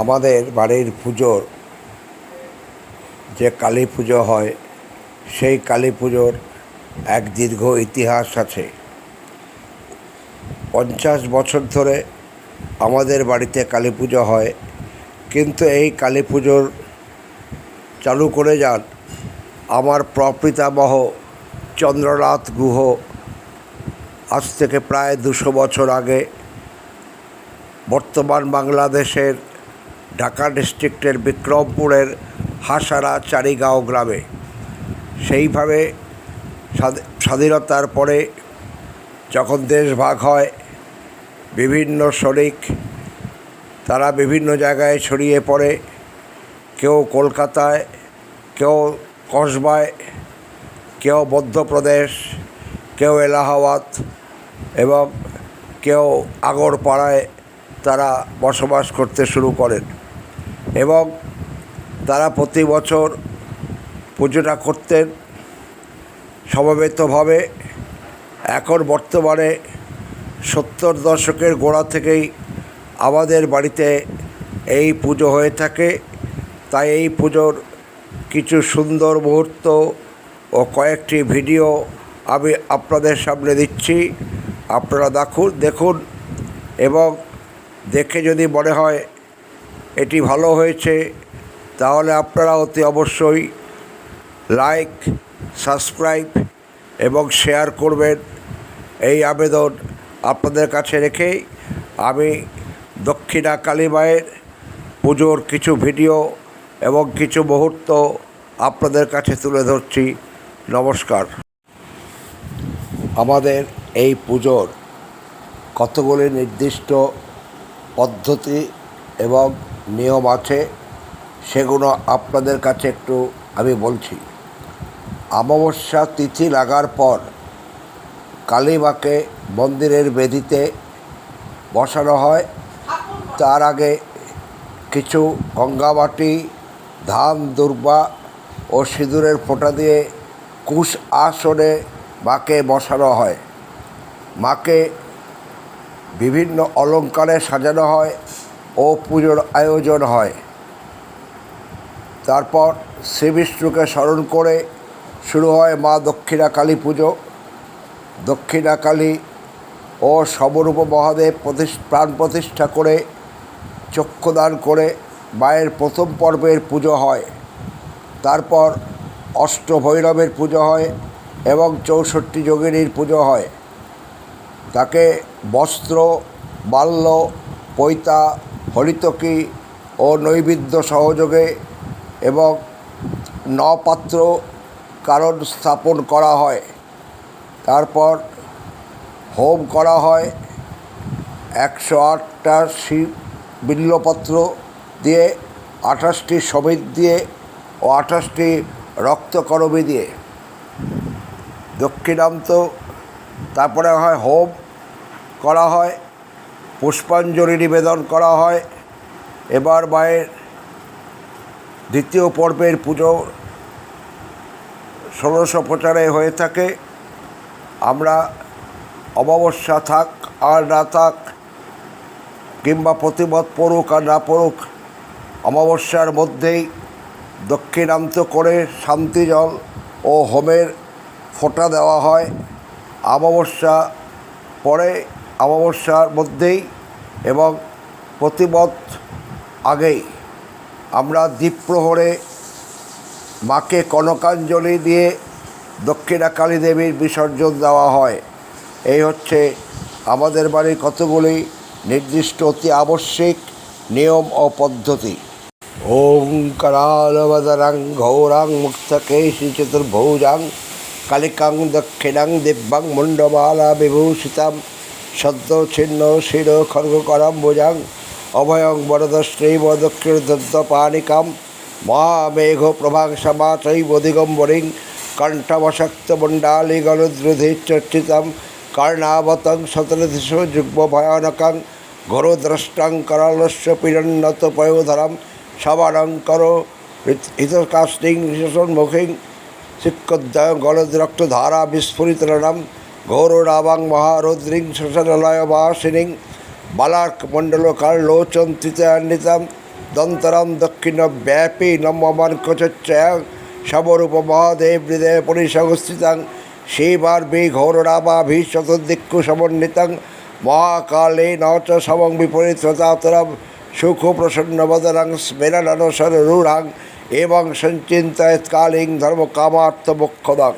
আমাদের বাড়ির পুজোর যে কালী পুজো হয় সেই কালী পুজোর এক দীর্ঘ ইতিহাস আছে। 50 বছর ধরে আমাদের বাড়িতে কালী পুজো হয়, কিন্তু এই কালী পুজোর চালু করে যান আমার প্রপিতামহ চন্দ্রনাথ গুহ আজ থেকে প্রায় 200 বছর আগে বর্তমান বাংলাদেশের ঢাকা ডিস্ট্রিক্টের বিক্রমপুরের হাসারা চারিগাঁও গ্রামে। সেইভাবে স্বাধীনতার পরে যখন দেশ ভাগ হয়, বিভিন্ন শ্রমিক তারা বিভিন্ন জায়গায় ছড়িয়ে পড়ে, কেউ কলকাতায়, কেউ কসবায়, কেউ মধ্যপ্রদেশ, কেউ এলাহাবাদ এবং কেউ আগরপাড়ায় তারা বসবাস করতে শুরু করেন এবং তারা প্রতি বছর পুজোটা করতেন সমবেতভাবে। এখন বর্তমানে 70 দশকের গোড়া থেকেই আমাদের বাড়িতে এই পুজো হয়ে থাকে। তাই এই পুজোর কিছু সুন্দর মুহূর্ত ও কয়েকটি ভিডিও আমি আপনাদের সামনে দিচ্ছি। আপনারা দেখুন এবং দেখে যদি মনে হয় এটি ভালো হয়েছে তাহলে আপনারা অতি অবশ্যই লাইক, সাবস্ক্রাইব এবং শেয়ার করবেন। এই আবেদন আপনাদের কাছে রেখেই আমি দক্ষিণা কালী মায়ের পুজোর কিছু ভিডিও এবং কিছু মুহূর্ত আপনাদের কাছে তুলে ধরছি। নমস্কার। আমাদের এই পুজোর কতগুলি নির্দিষ্ট পদ্ধতি এবং নিয়ম আছে, সেগুলো আপনাদের কাছে একটু আমি বলছি। অমাবস্যা তিথি লাগার পর কালী মাকে মন্দিরের বেদিতে বসানো হয়। তার আগে কিছু গঙ্গামাটি, ধান, দুর্বা ও সিঁদুরের ফোঁটা দিয়ে কুশ আসনে মাকে বসানো হয়। মাকে বিভিন্ন অলঙ্কারে সাজানো হয় ও পুজোর আয়োজন হয়। তারপর শ্রী বিষ্ণুকে স্মরণ করে শুরু হয় মা দক্ষিণা কালী পুজো। দক্ষিণা কালী ও সমরূপ মহাদেব প্রাণ প্রতিষ্ঠা করে চক্ষুদান করে মায়ের প্রথম পর্বের পুজো হয়। তারপর অষ্টভৈরবের পুজো হয় এবং 64 যোগিনীর পুজো হয়। তাকে বস্ত্র, মাল্য, পৈতা, হরিতকি ও নৈবেদ্য সহযোগে এবং নপাত্র কারণ স্থাপন করা হয়। তারপর হোম করা হয় 108টা বিল্লপত্র দিয়ে, 28টি সমিত দিয়ে ও 28টি রক্তকরবী দিয়ে দক্ষিণান্ত। তারপরে হয় হোম করা হয়, পুষ্পাঞ্জলি নিবেদন করা হয়। এবার মায়ের দ্বিতীয় পর্বের পুজো 1695 হয়ে থাকে। আমরা অমাবস্যা থাক আর না থাক, কিংবা প্রতিমত পড়ুক আর না পড়ুক, অমাবস্যার মধ্যেই দক্ষিণান্ত করে শান্তি জল ও হোমের ফোঁটা দেওয়া হয়। অমাবস্যা পরে অমাবস্যার মধ্যেই এবং প্রতিমত আগেই আমরা দ্বীপ প্রহরে মাকে কনকাঞ্জলি দিয়ে দক্ষিণা কালী দেবীর বিসর্জন দেওয়া হয়। এই হচ্ছে আমাদের বাড়ির কতগুলি নির্দিষ্ট অতি আবশ্যিক নিয়ম ও পদ্ধতি। ওঙ্কারালবদরাং ঘৌরাং মুক্তকেশী চতুর্ভুজাং কালিকাং দক্ষিণাং দিব্যাং মুণ্ডমালা বিভূষিতাং সদ্য ছিন্ন শির খর্গকরাম্বুজাং অভয়ং বরদশ্রীব দক্ষিণদত্তপাণিকাম মহামেঘ প্রভাংসমা চৈব দিগম্বরিং কণ্ঠবশক্তমণ্ডালী গণদ্রুধিচর্চিতাম কর্ণাবতং শতরথিষ যুগ্ম ভয়ানকং ঘোরদ্রষ্টাং করালস্য পীড়ন্নত পয়োধরম সবারং করো হিতকাষ্টিং ঋষন্মুখিং শিক্ষোদ্যয় গলদ্রক্তধারা বিস্ফুরিতরণম ঘোররাবাং মহারৌদ্রিং শ্মশানলয়বাসিনীং বালার্ক মণ্ডলকার লোচন তৃতীয়ান্বিতাম দন্তরম দক্ষিণ ব্যাপী নমমার্কচয়ং শবরূপ মহাদেব হৃদয় পরিসংস্থিতং শিবার্ভি ঘোররামাভি চতুর্দিক্ষু সমন্বিতং মহাকালে নচ সমং বিপরীততাতরম সুখ প্রসন্ন বদনং স্মেরণনসর রূঢ়াং এবং সঞ্চিন্তয়ৎ কালিং ধর্ম কামার্থ মোক্ষদং।